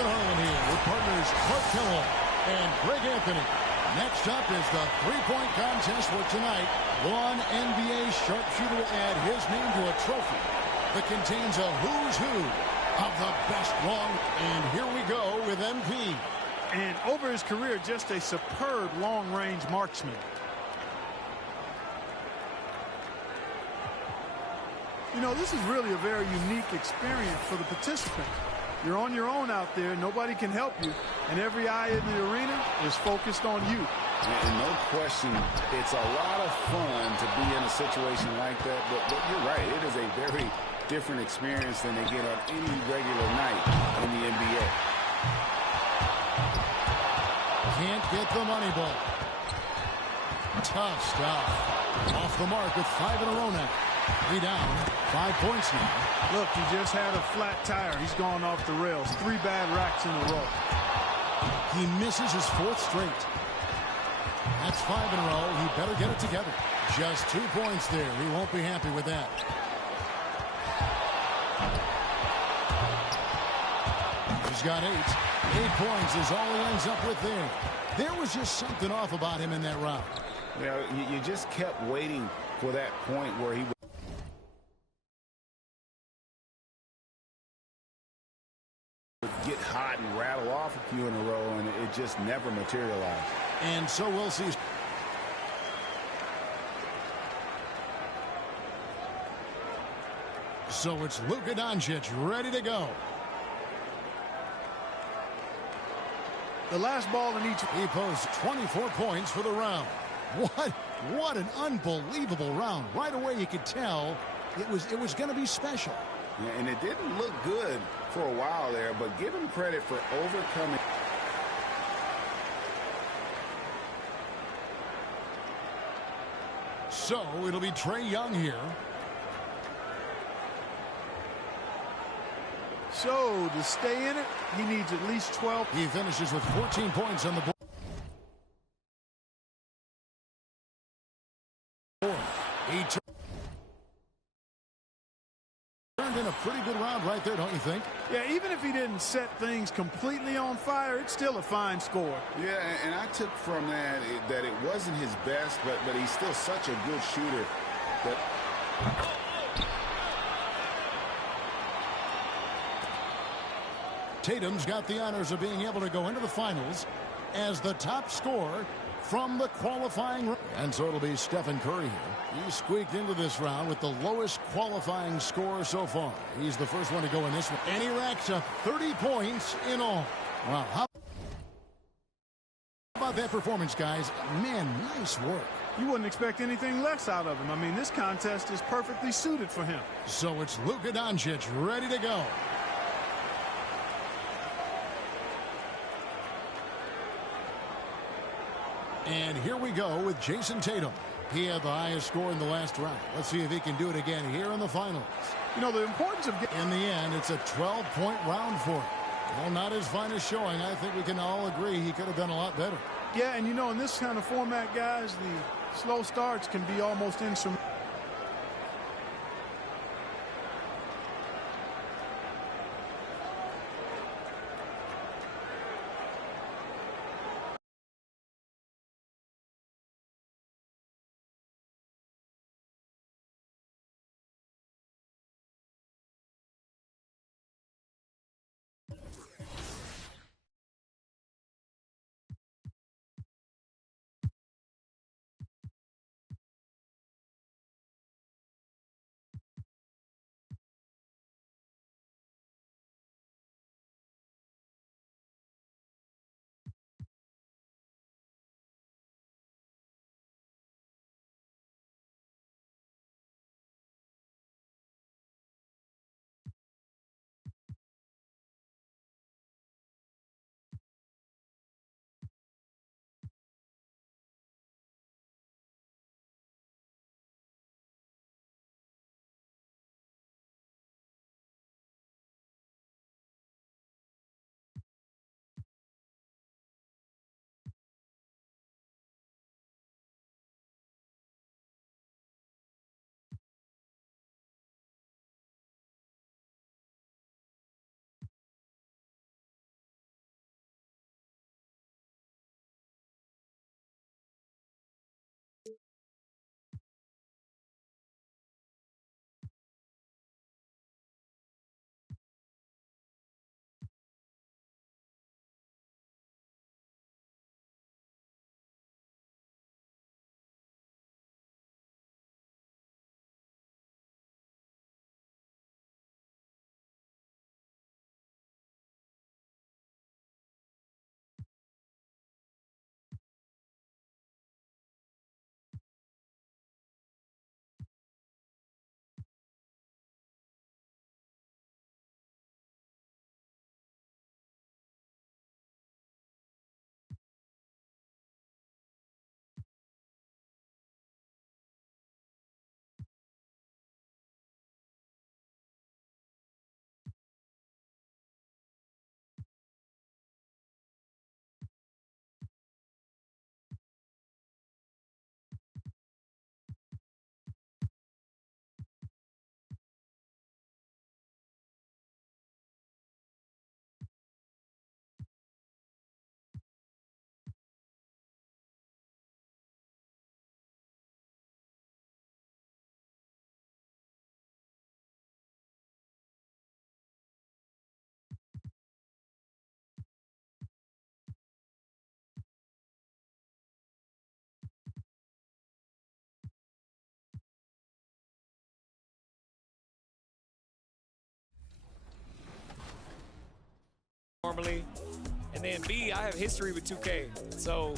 Kevin Harlan here with partners Clark Kellogg and Greg Anthony. Next up is the three-point contest for tonight. One NBA sharpshooter will add his name to a trophy that contains a who's who of the best long. And here we go with MP. And over his career, just a superb long-range marksman. You know, this is really a very unique experience for the participant. You're on your own out there. Nobody can help you. And every eye in the arena is focused on you. And no question, it's a lot of fun to be in a situation like that. But you're right. It is a very different experience than they get on any regular night in the NBA. Can't get the money ball. Tough stuff. Off the mark with 5 in a row now. 3 down, 5 points now. Look, he just had a flat tire. He's gone off the rails. 3 bad racks in a row. He misses his 4th straight. That's 5 in a row. He better get it together. Just 2 points there. He won't be happy with that. He's got 8. 8 points is all he ends up with there. There was just something off about him in that round. You know, you just kept waiting for that point where he would get hot and rattle off a few in a row, and it just never materialized. And so we'll see. So it's Luka Doncic ready to go. The last ball in each. He posts 24 points for the round. What an unbelievable round. Right away you could tell it was going to be special. Yeah, and it didn't look good for a while there, but give him credit for overcoming. So it'll be Trae Young here. So to stay in it, he needs at least 12. He finishes with 14 points on the board. He turned in a pretty good round right there, don't you think? Yeah, even if he didn't set things completely on fire, it's still a fine score. Yeah, and I took from that that it wasn't his best, but he's still such a good shooter. That Tatum's got the honors of being able to go into the finals as the top scorer from the qualifying round. And so it'll be Stephen Curry here. He squeaked into this round with the lowest qualifying score so far. He's the first one to go in this one. And he racks up 30 points in all. Wow. How about that performance, guys? Man, nice work. You wouldn't expect anything less out of him. I mean, this contest is perfectly suited for him. So it's Luka Doncic ready to go. And here we go with Jason Tatum. He had the highest score in the last round. Let's see if he can do it again here in the finals. You know, the importance of... In the end, it's a 12-point round for him. Well, not his finest showing. I think we can all agree he could have done a lot better. Yeah, and you know, in this kind of format, guys, the slow starts can be almost insurmountable. normally. And then B, I have history with 2K. So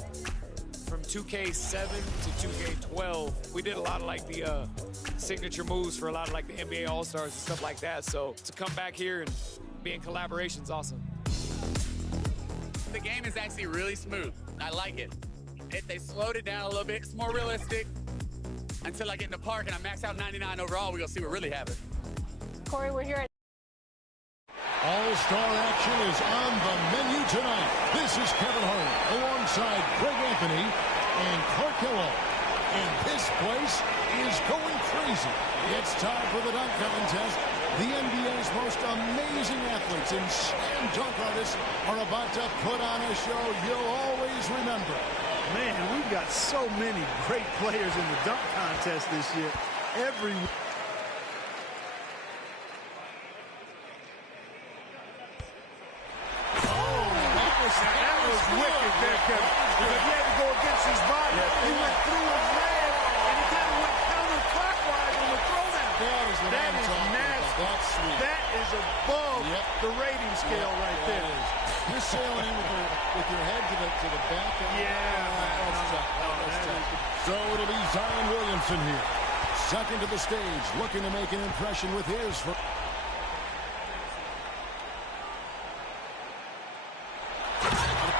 from 2K7 to 2K12, we did a lot of like the signature moves for a lot of like the NBA All-Stars and stuff like that. So to come back here and be in collaboration is awesome. The game is actually really smooth. I like it. They slowed it down a little bit. It's more realistic. Until I get in the park and I max out 99 overall, we're going to see what really happens. Corey, we're here at All-Star action is on the menu tonight. This is Kevin Harlan alongside Greg Anthony and Clark Kellogg. And this place is going crazy. It's time for the dunk contest. The NBA's most amazing athletes and slam dunk artists are about to put on a show you'll always remember. Man, we've got so many great players in the dunk contest this year. Every that was wicked there, Kevin. Because he had to go against his body. He went through his leg, and he kind of went counterclockwise on the throwdown. That is what I'm talking nasty. about. That's sweet. That is above the rating scale right there. You're sailing in with your head to the back. That's tough. So it'll be Zion Williamson here. Second to the stage, looking to make an impression with his.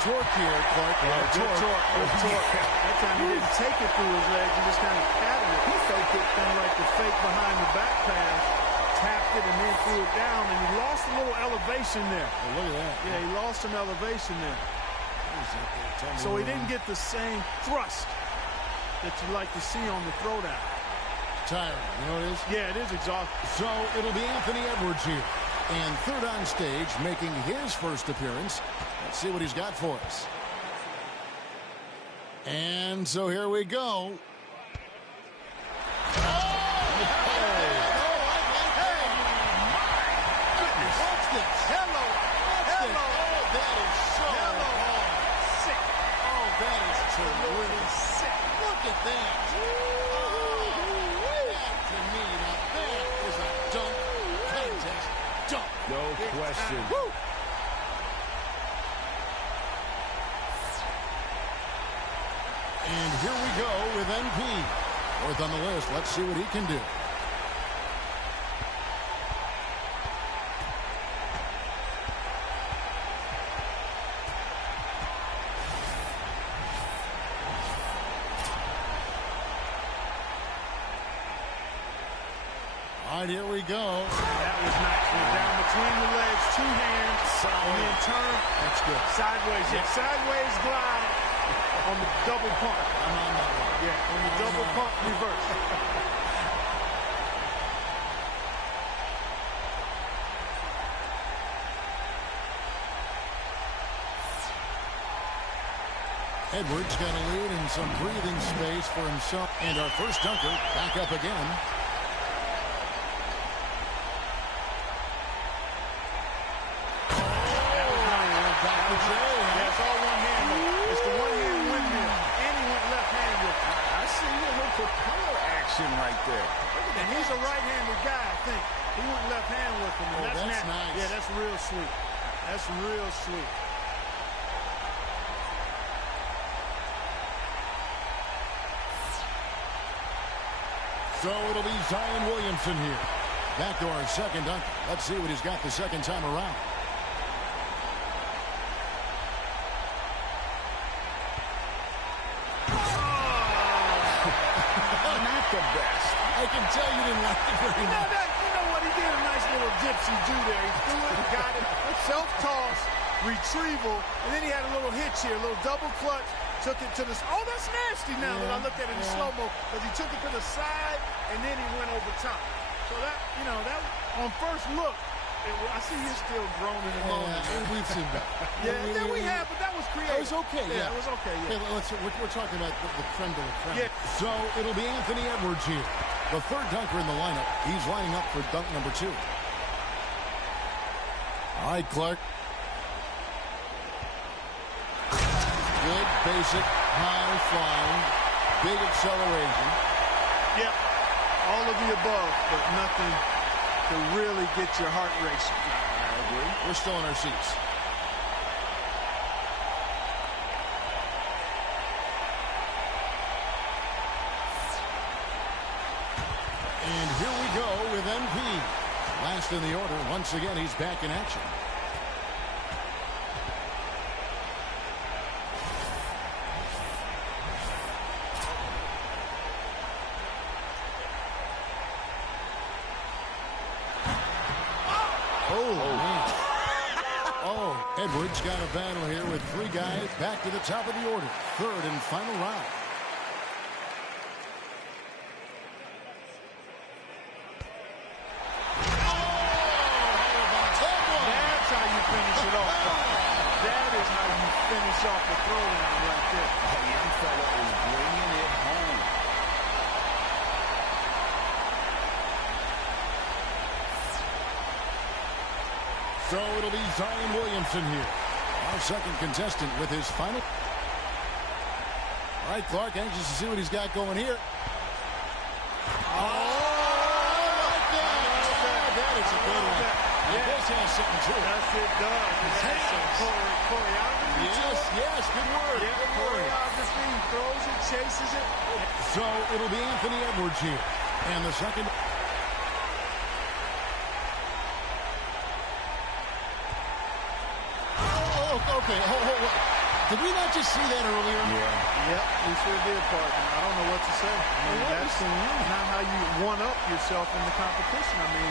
Torque here, Clark. Torque. That time he didn't take it through his legs. He just kind of patted it. He faked it, kind of like the fake behind the back pass. Tapped it and then threw it down, and he lost a little elevation there. Oh, look at that. Yeah, he lost some elevation there. So he didn't get the same thrust that you like to see on the throwdown. Tiring, you know what it is? Yeah, it is exhausting. So it'll be Anthony Edwards here. And third on stage, making his first appearance. Let's see what he's got for us. And so here we go. Look at that. That to me, now that is a dunk contest. Dunk. No question. And here we go with NP. Fourth on the list. Let's see what he can do. All right, here we go. That was nice. Went down between the legs, two hands, and then turn. That's good. Sideways. Yeah, sideways glide on the double pump. I'm on that one. Yeah, on the double pump reverse. Edwards got a lead and some breathing space for himself. And our first dunker back up again. That's all one hand. It's the one hand windmill. And he went left hand with it. I see a little propeller action right there. And he's a right-handed guy, I think. He went left hand with him. And that's nice. Yeah, that's real sweet. That's real sweet. So it'll be Zion Williamson here. Back to our second dunker. Let's see what he's got the second time around. Not the best. I can tell you didn't like it very much. You know what? He did a nice little gypsy do there. He threw it, got it, self-toss, retrieval, and then he had a little hitch here, a little double clutch, took it to the... Oh, that's nasty now that I look at it in slow-mo, because he took it to the side, and then he went over top. So that, you know, that on first look, I see you're still groaning and moaning. We've seen that. Yeah, we have, but that was creative. It was okay, yeah. It was okay, yeah. We're talking about the creme de la creme. Yeah. So it'll be Anthony Edwards here. The third dunker in the lineup. He's lining up for dunk number 2. All right, Clark. Good, basic, high flying, big acceleration. Yep, all of the above, but nothing to really get your heart racing. I agree. We're still in our seats. And here we go with MP. Last in the order. Once again, he's back in action. Edwards got a battle here with three guys back to the top of the order. Third and final round. That's how you finish it off. That is how you finish off the throwdown right there. The young fella is bringing it home. So it'll be Zion Williamson here, our second contestant with his final. All right, Clark, anxious to see what he's got going here. Oh, I like that. That is a good one. Yeah. This has something to it. Yes, it does. It has some choreography. Yes, good word. Yeah, good word. choreography. He throws it, chases it. So it'll be Anthony Edwards here. And the second. Okay, hold on. Did we not just see that earlier? Yeah. Yep, we sure did, partner. I don't know what to say. I mean, that's not how you one-up yourself in the competition. I mean,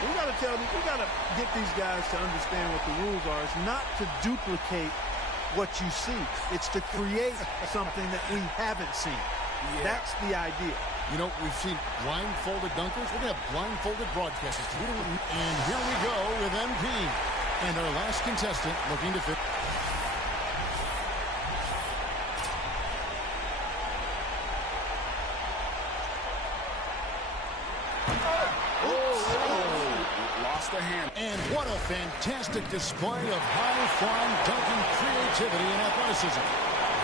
we got to get these guys to understand what the rules are. It's not to duplicate what you see. It's to create something that we haven't seen. Yeah. That's the idea. You know, we've seen blindfolded dunkers. We're going to have blindfolded broadcasters. And here we go with MP. And our last contestant looking to fit. Lost a hand. And what a fantastic display of high-flying dunking creativity and athleticism.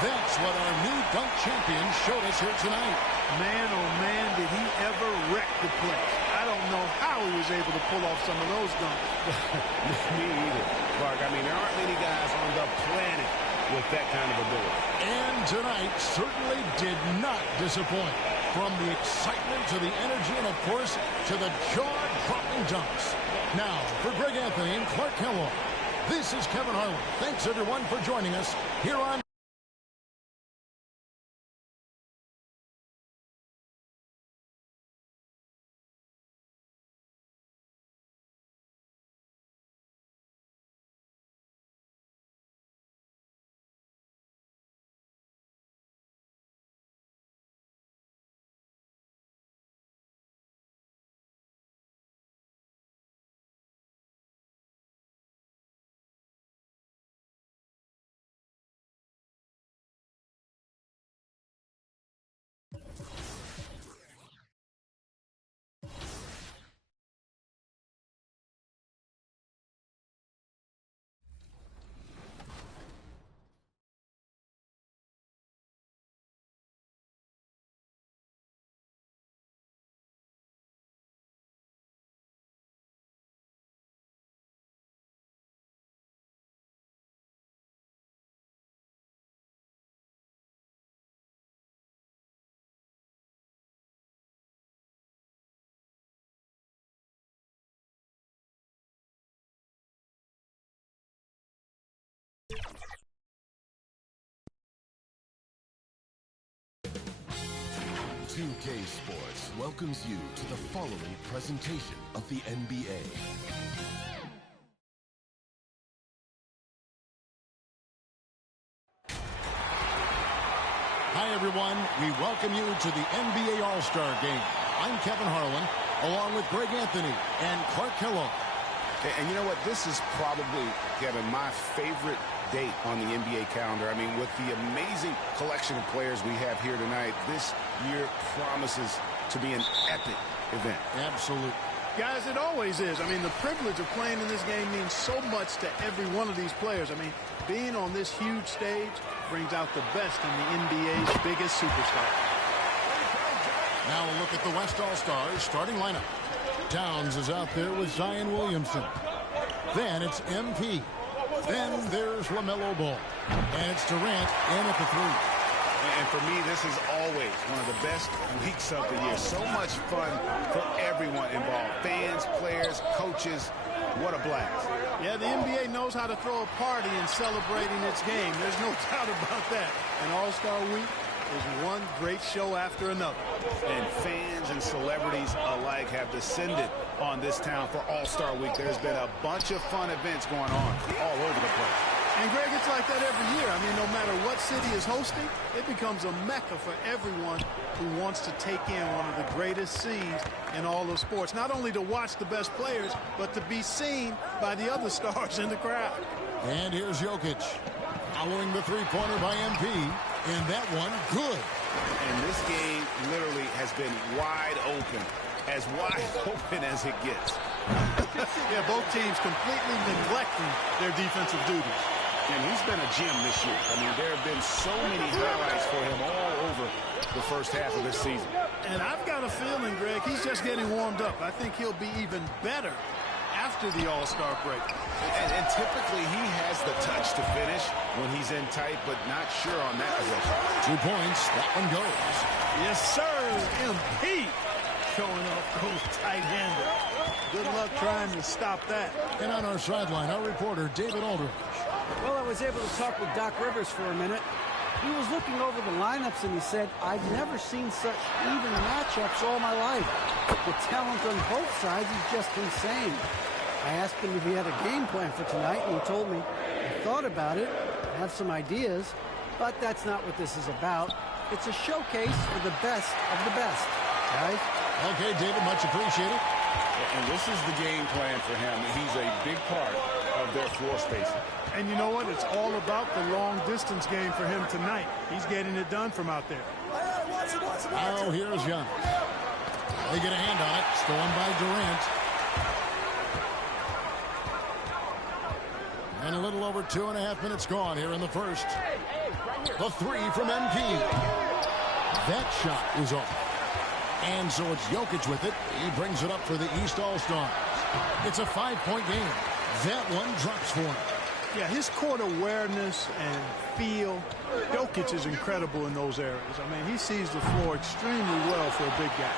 That's what our new dunk champion showed us here tonight. Man, oh man, did he ever wreck the place. I don't know how he was able to pull off some of those dunks. Me either, Clark. I mean, there aren't many guys on the planet with that kind of ability. And tonight certainly did not disappoint. From the excitement to the energy and, of course, to the jaw-dropping dunks. Now, for Greg Anthony and Clark Kellogg, this is Kevin Harlan. Thanks, everyone, for joining us here on UK Sports welcomes you to the following presentation of the NBA. Hi, everyone. We welcome you to the NBA All-Star Game. I'm Kevin Harlan, along with Greg Anthony and Clark Kellogg. And you know what? This is probably, Kevin, my favorite date on the NBA calendar. I mean, with the amazing collection of players we have here tonight, this year promises to be an epic event. Absolutely. Guys, it always is. I mean, the privilege of playing in this game means so much to every one of these players. I mean, being on this huge stage brings out the best in the NBA's biggest superstars. Now a look at the West All-Stars starting lineup. Downs is out there with Zion Williamson. Then it's MP. Then there's LaMelo Ball. And it's Durant in at the 3. And for me, this is always one of the best weeks of the year. So much fun for everyone involved. Fans, players, coaches. What a blast. Yeah, the NBA knows how to throw a party in celebrating its game. There's no doubt about that. And All-Star Week is one great show after another. And fans and celebrities alike have descended on this town for All-Star Week. There's been a bunch of fun events going on all over the place. And, Greg, it's like that every year. I mean, no matter what city is hosting, it becomes a mecca for everyone who wants to take in one of the greatest scenes in all of sports. Not only to watch the best players, but to be seen by the other stars in the crowd. And here's Jokic. Following the three-pointer by MP. And that one, good. And this game literally has been wide open as it gets. Yeah, both teams completely neglecting their defensive duties. And he's been a gem this year. I mean, there have been so many highlights for him all over the first half of this season. And I've got a feeling, Greg, he's just getting warmed up. I think he'll be even better after the All-Star break. And typically he has the touch to finish when he's in tight, but not sure on that possession. 2 points. That one goes. Yes, sir. MP showing off those tight-handed. Good luck trying to stop that. And on our sideline, our reporter, David Aldridge. Well, I was able to talk with Doc Rivers for a minute. He was looking over the lineups, and he said, I've never seen such even matchups all my life. The talent on both sides is just insane. I asked him if he had a game plan for tonight, and he told me, I thought about it, I have some ideas, but that's not what this is about. It's a showcase for the best of the best, guys. Okay, David, much appreciated. And this is the game plan for him. He's a big part of their floor spacing. And you know what? It's all about the long-distance game for him tonight. He's getting it done from out there. Now here's Young. They get a hand on it. Stolen by Durant. And a little over 2.5 minutes gone here in the first. The three from MP. That shot is off. And so it's Jokic with it. He brings it up for the East All-Stars. It's a 5-point game. That one drops for him. Yeah, his court awareness and feel. Jokic is incredible in those areas. I mean, he sees the floor extremely well for a big guy.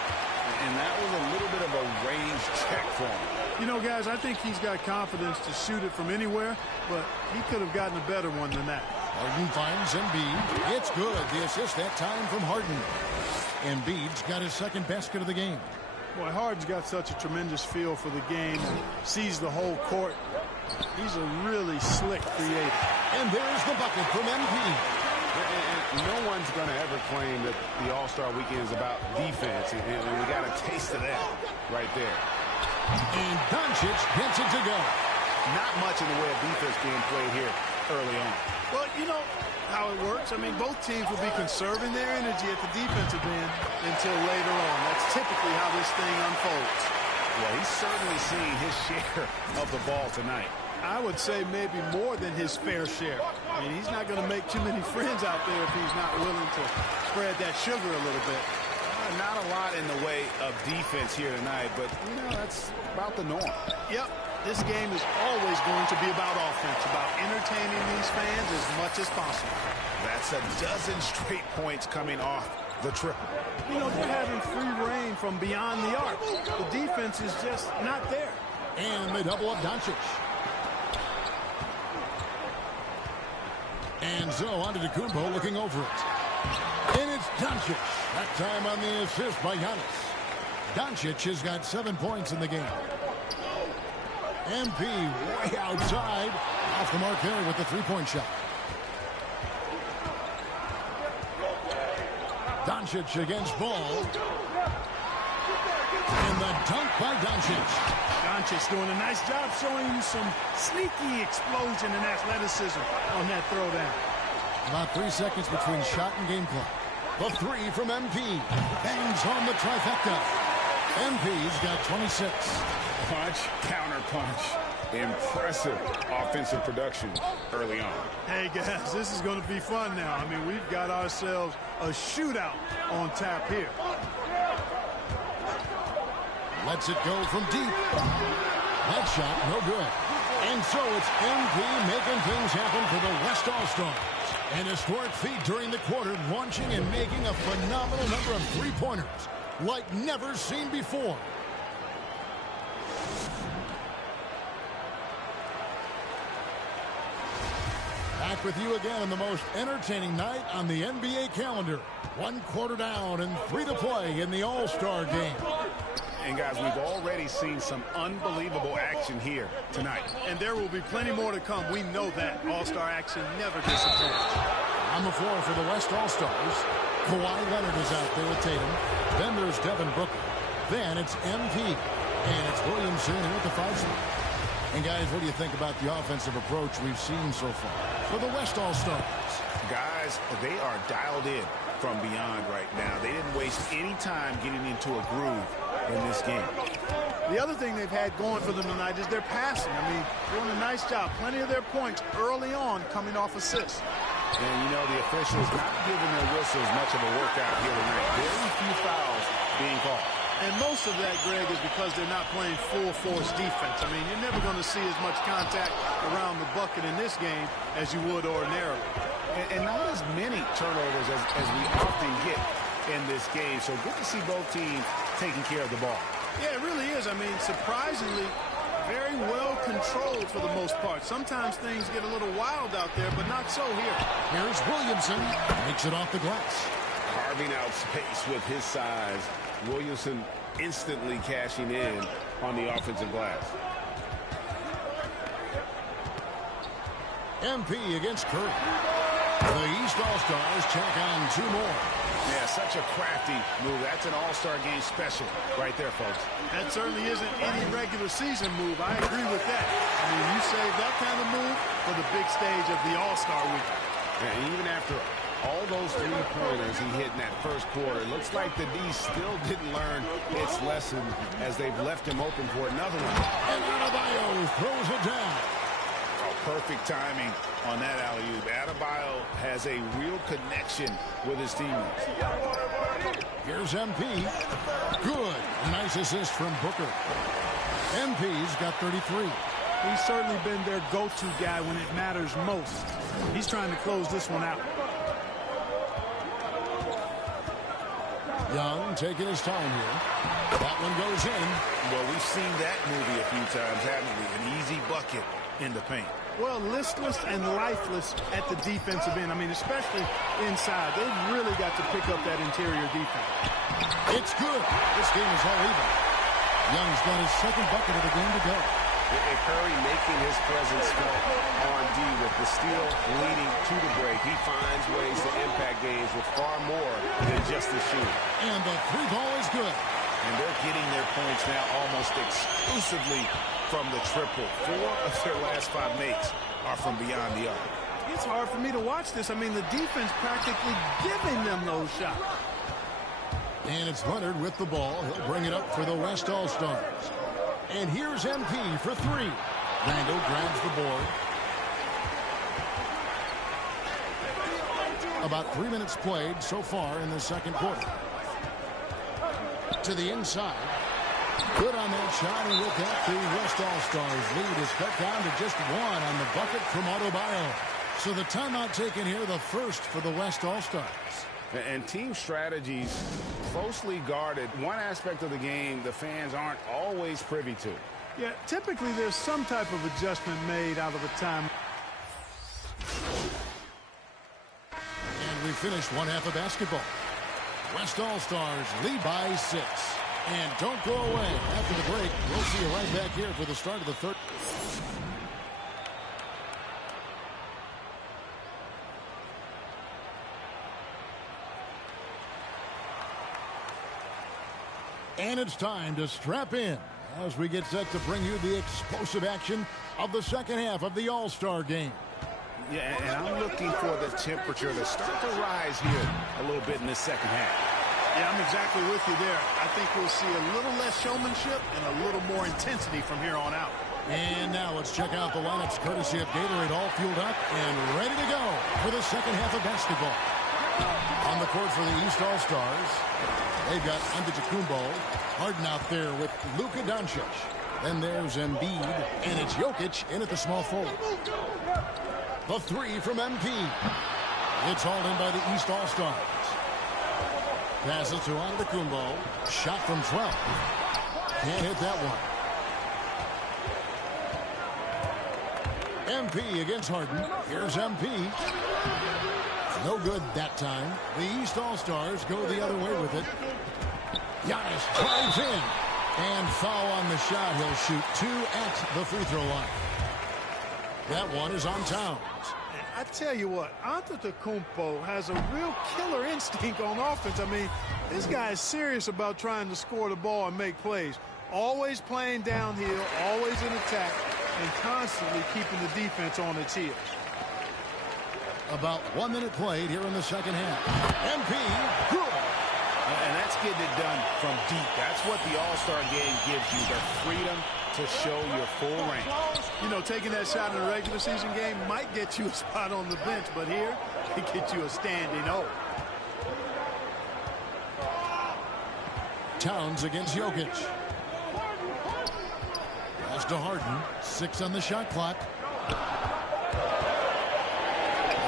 And that was a little bit of a range check for him. You know, guys, I think he's got confidence to shoot it from anywhere, but he could have gotten a better one than that. Harden finds Embiid. It's good. The assist that time from Harden. Embiid's got his second basket of the game. Boy, Harden's got such a tremendous feel for the game. Sees the whole court. He's a really slick creator. And there's the bucket from MP. And no one's going to ever claim that the All-Star Weekend is about defense. And we got a taste of that right there. And Doncic gets it to go. Not much in the way of defense being played here early on. Well, you know how it works. I mean, both teams will be conserving their energy at the defensive end until later on. That's typically how this thing unfolds. Well, he's certainly seeing his share of the ball tonight. I would say maybe more than his fair share. I mean, he's not going to make too many friends out there if he's not willing to spread that sugar a little bit. Not a lot in the way of defense here tonight, but, you know, that's about the norm. Yep. This game is always going to be about offense, about entertaining these fans as much as possible. That's a dozen straight points coming off the triple. You know, they're having free reign from beyond the arc. The defense is just not there. And they double up Doncic. And so on to Antetokounmpo looking over it. And it's Doncic. That time on the assist by Giannis. Doncic has got 7 points in the game. MP way outside. Off the mark there with the three-point shot. Doncic against Ball. And the dunk by Doncic. Doncic doing a nice job showing you some sneaky explosion and athleticism on that throwdown. About 3 seconds between shot and game clock. The three from MP. Bangs on the trifecta. MP's got 26. Punch, counter punch. Impressive offensive production early on. Hey, guys, this is going to be fun now. I mean, we've got ourselves a shootout on tap here. Lets it go from deep. That shot, no good. And so it's MP making things happen for the West All-Stars. And historic feat during the quarter, launching and making a phenomenal number of three-pointers like never seen before. Back with you again on the most entertaining night on the NBA calendar. 1 quarter down and 3 to play in the All-Star game. And guys, we've already seen some unbelievable action here tonight. And there will be plenty more to come. We know that. All-Star action never disappoints. On the floor for the West All-Stars, Kawhi Leonard is out there with Tatum. Then there's Devin Booker. Then it's MP. And it's Williamson with the 5 spot. And guys, what do you think about the offensive approach we've seen so far for the West All-Stars? Guys, they are dialed in from beyond right now. They didn't waste any time getting into a groove in this game. The other thing they've had going for them tonight is their passing. I mean, doing a nice job. Plenty of their points early on coming off assists. And, you know, the officials not giving their whistles much of a workout here tonight. Very few fouls being called. And most of that, Greg, is because they're not playing full-force defense. I mean, you're never going to see as much contact around the bucket in this game as you would ordinarily. And not as many turnovers as we often get in this game. So good to see both teams taking care of the ball. Yeah, it really is. I mean, surprisingly, very well controlled for the most part. Sometimes things get a little wild out there, but not so here. Here's Williamson. Makes it off the glass. Carving out space with his size. Williamson instantly cashing in on the offensive glass. MP against Curry. The East All-Stars check on 2 more. Yeah, such a crafty move. That's an All-Star game special right there, folks. That certainly isn't any regular season move. I agree with that. I mean, you save that kind of move for the big stage of the All-Star week. And even after all those three-pointers he hit in that first quarter, it looks like the D still didn't learn its lesson as they've left him open for another one. And Adebayo throws it down. Perfect timing on that alley-oop. Adebayo has a real connection with his teammates. Here's MP. Good. Nice assist from Booker. MP's got 33. He's certainly been their go-to guy when it matters most. He's trying to close this one out. Young taking his time here. That one goes in. Well, we've seen that movie a few times, haven't we? An easy bucket in the paint. Well, listless and lifeless at the defensive end. I mean, especially inside. They've really got to pick up that interior defense. It's good. This game is all even. Young's got his second bucket of the game to go. And Curry making his presence felt on D with the steal leading to the break. He finds ways to impact games with far more than just the shooting. And the 3-ball is good. And they're getting their points now almost exclusively from the triple. 4 of their last 5 makes are from beyond the arc. It's hard for me to watch this. I mean, the defense practically giving them those shots. And it's Leonard with the ball. He'll bring it up for the West All-Stars. And here's MP for 3. Randall grabs the board. About 3 minutes played so far in the second quarter. To the inside. Good on that shot, and with that, the West All-Stars lead is cut down to just 1 on the bucket from Adebayo. So the timeout taken here, the first for the West All-Stars. And team strategies closely guarded. One aspect of the game the fans aren't always privy to. Yeah, typically there's some type of adjustment made out of the time. And we finished one half of basketball. West All-Stars lead by 6. And don't go away. After the break, we'll see you right back here for the start of the third. And it's time to strap in as we get set to bring you the explosive action of the second half of the All-Star game. Yeah, and I'm looking for the temperature to start to rise here a little bit in this second half. Yeah, I'm exactly with you there. I think we'll see a little less showmanship and a little more intensity from here on out. And now let's check out the lineups courtesy of Gatorade, all fueled up and ready to go for the second half of basketball. On the court for the East All-Stars, they've got Antetokounmpo, Harden out there with Luka Doncic. Then there's Embiid, and it's Jokic in at the small forward. The 3 from MP. It's hauled in by the East All-Stars. Passes to Antetokounmpo. Shot from 12. Can't hit that one. MP against Harden. Here's MP. No good that time. The East All-Stars go the other way with it. Giannis drives in. And foul on the shot. He'll shoot 2 at the free throw line. That one is on Towns. I tell you what, Antetokounmpo has a real killer instinct on offense. I mean, this guy is serious about trying to score the ball and make plays. Always playing downhill, always in attack, and constantly keeping the defense on its heels. About 1 minute played here in the second half. MP, good. And that's getting it done from deep. That's what the All-Star game gives you, the freedom to show your full range. You know, taking that shot in a regular season game might get you a spot on the bench, but here, it gets you a standing O. Towns against Jokic. Pass to Harden. 6 on the shot clock.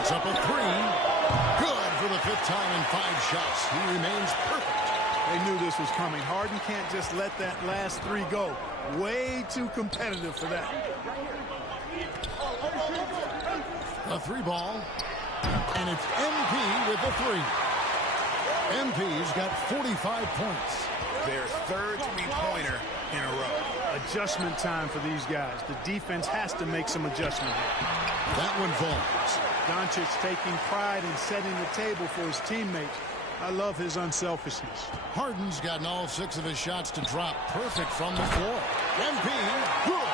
It's up a 3. Good for the 5th time in 5 shots. He remains perfect. They knew this was coming. Harden can't just let that last 3 go. Way too competitive for that. A 3 ball. And it's MP with the 3. MP's got 45 points. Their 3rd 3-pointer in a row. Adjustment time for these guys. The defense has to make some adjustment here. That one falls. Doncic taking pride in setting the table for his teammates. I love his unselfishness. Harden's gotten all 6 of his shots to drop perfect from the floor. MP, good.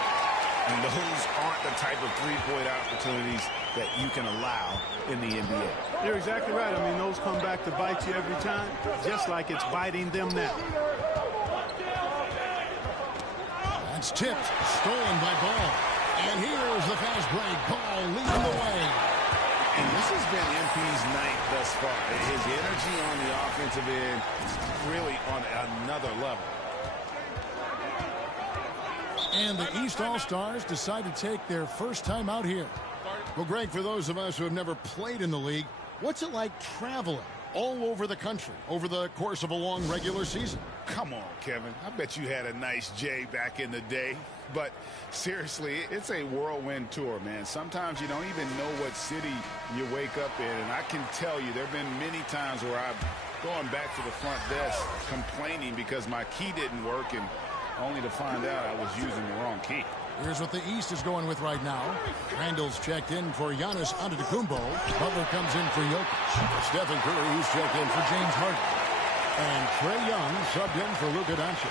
And those aren't the type of 3-point opportunities that you can allow in the NBA. You're exactly right. I mean, those come back to bite you every time, just like it's biting them now. That's tipped, stolen by Ball. And here's the fast break. Ball leading the way. And this has been MP's night thus far. His energy on the offensive end really on another level. And the East All-Stars decide to take their first time out here. Well, Greg, for those of us who have never played in the league, what's it like traveling all over the country over the course of a long regular season? Come on, Kevin. I bet you had a nice J back in the day. But seriously, it's a whirlwind tour, man. Sometimes you don't even know what city you wake up in. And I can tell you there have been many times where I've gone back to the front desk complaining because my key didn't work, and only to find out I was using the wrong key. Here's what the East is going with right now. Randall's checked in for Giannis Antetokounmpo. Butler comes in for Jokic. Stephen Curry, who's checked in for James Harden. And Trae Young subbed in for Luka Doncic.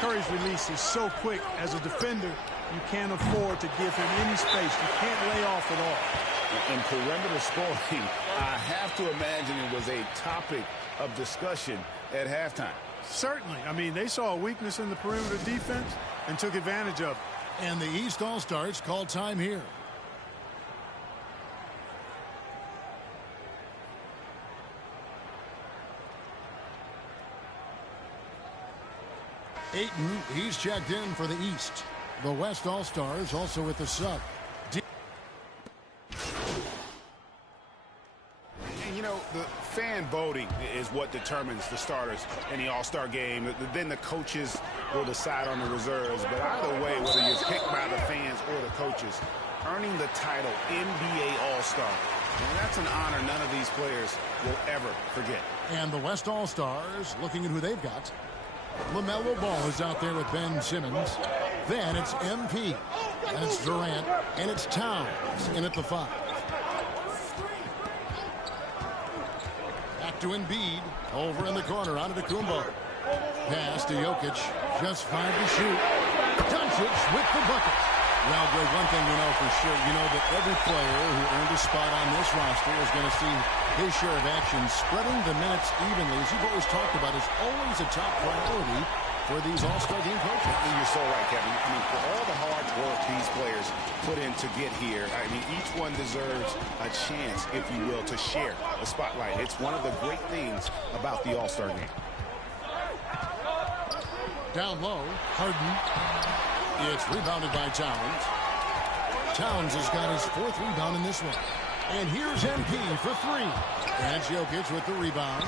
Curry's release is so quick. As a defender, you can't afford to give him any space. You can't lay off at all. In perimeter scoring, I have to imagine it was a topic of discussion at halftime. Certainly. I mean, they saw a weakness in the perimeter defense and took advantage of it. And the East All-Stars call time here. Ayton, he's checked in for the East. The West All-Stars also with the sub. And, you know, the fan voting is what determines the starters in the All-Star game. Then the coaches will decide on the reserves. But either way, whether you're picked by the fans or the coaches, earning the title NBA All-Star, and that's an honor none of these players will ever forget. And the West All-Stars, looking at who they've got. LaMelo Ball is out there with Ben Simmons. Then it's MP. And it's Durant. And it's Towns in at the 5. Back to Embiid. Over in the corner. Antetokounmpo. Pass to Jokic. Just 5 to shoot. Doncic with the bucket. Well, Greg, one thing we know for sure, you know that every player who earned a spot on this roster is going to see his share of action. Spreading the minutes evenly, as you've always talked about, is always a top priority for these All-Star game coaches. You're so right, Kevin. I mean, for all the hard work these players put in to get here, I mean, each one deserves a chance, if you will, to share the spotlight. It's one of the great things about the All-Star game. Down low, Harden. It's rebounded by Towns. Towns has got his 4th rebound in this one. And here's MP for three. And Jokic with the rebound.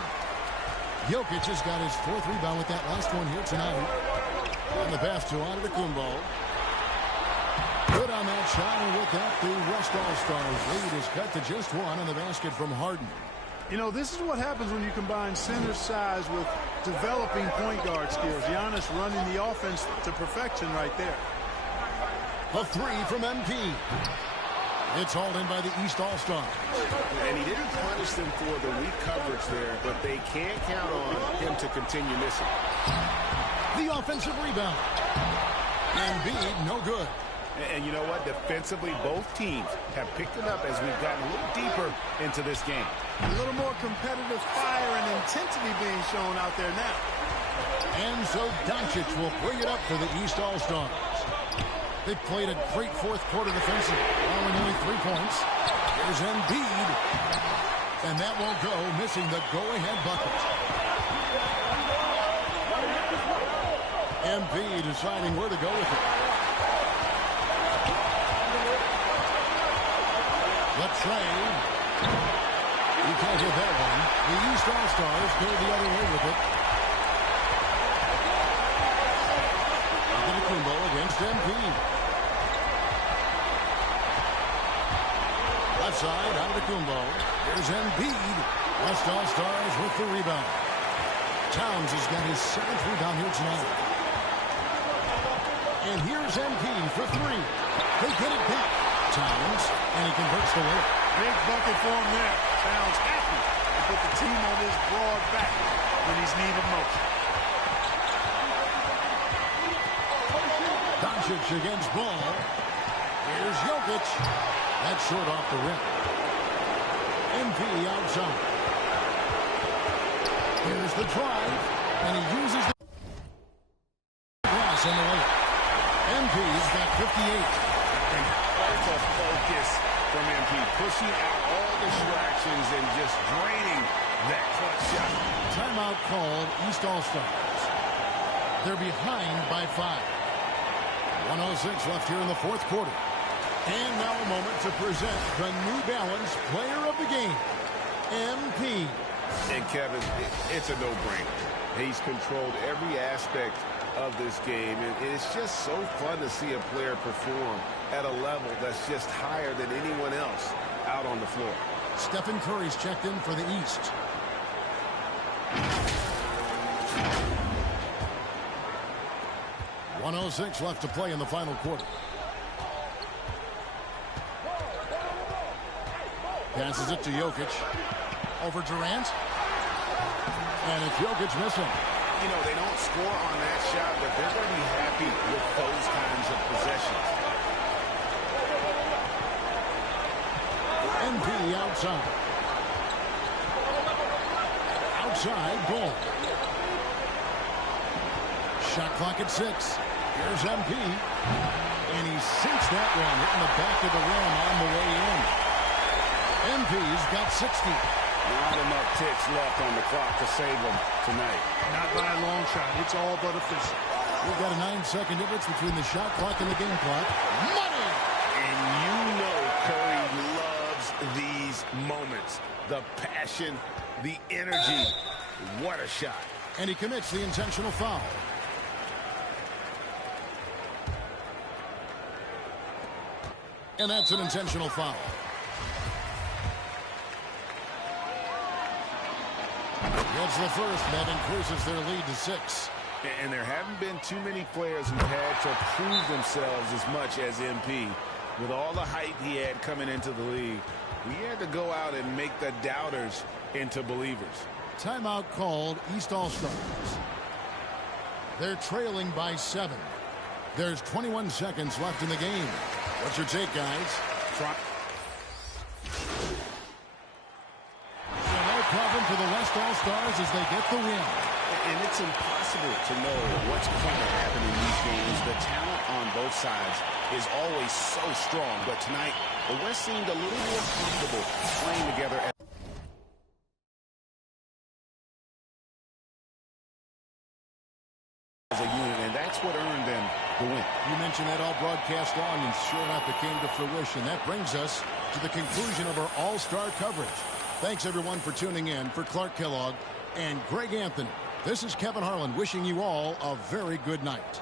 Jokic has got his 4th rebound with that last one here tonight. And the pass to Antetokounmpo. Good on that shot, and with that, the West All-Stars lead is cut to just 1 on the basket from Harden. You know, this is what happens when you combine center size with developing point guard skills. Giannis running the offense to perfection right there. A 3 from MP. It's hauled in by the East All-Stars. And he didn't punish them for the weak coverage there, but they can't count on him to continue missing. The offensive rebound. Embiid, no good. And you know what? Defensively, both teams have picked it up as we've gotten a little deeper into this game. A little more competitive fire and intensity being shown out there now. And so Doncic will bring it up for the East All-Stars. They played a great 4th quarter defensive, allowing only 3 points. Here's Embiid. And that won't go, missing the go-ahead bucket. Embiid deciding where to go with it. The trade. You can't get that one. The East All-Stars go the other way with it. Antetokounmpo against MP. Left side, Antetokounmpo. Here's Embiid. West All-Stars with the rebound. Towns has got his 7th rebound here tonight. And here's MP for 3. They get it back. Towns, and he converts the layup. Big bucket for him there. Towns happy to put the team on his broad back when he's needed most. Doncic against Ball. Here's Jokic. That's short off the rim. MP outside. Here's the drive, and he uses the glass on the layup. MP's got 58. The focus from MP, pushing out all distractions and just draining that clutch shot. Timeout called, East All-Stars. They're behind by 5. 1:06 left here in the 4th quarter. And now a moment to present the New Balance player of the game, MP. And Kevin, it's a no-brainer. He's controlled every aspect of this game, and it's just so fun to see a player perform at a level that's just higher than anyone else out on the floor. Stephen Curry's checked in for the East. .106 left to play in the final quarter. Passes it to Jokic. Over Durant. And it's Jokic missing. You know, they don't score on that shot, but they're going to be happy with those kinds of possessions. MP outside. Outside, goal. Shot clock at 6. Here's MP. And he sinks that one, hitting the back of the rim on the way in. MP's got 60. Not enough ticks left on the clock to save them tonight. Not by a long shot. It's all but official. We've got a 9-second difference between the shot clock and the game clock. Money! And you know Curry loves these moments. The passion, the energy. What a shot. And he commits the intentional foul. And that's an intentional foul. That's the first. That increases their lead to 6. And there haven't been too many players who've had to prove themselves as much as MP. With all the hype he had coming into the league, he had to go out and make the doubters into believers. Timeout called, East All-Stars. They're trailing by 7. There's 21 seconds left in the game. What's your take, guys? No problem for the West All-Stars as they get the win. And it's impossible to know what's going to happen in these games. The talent on both sides is always so strong. But tonight, the West seemed a little more comfortable playing together as a unit, and that's what earned them the win. You mentioned that all broadcast long, and sure enough, it came to fruition. That brings us to the conclusion of our all-star coverage. Thanks, everyone, for tuning in. For Clark Kellogg and Greg Anthony, this is Kevin Harlan wishing you all a very good night.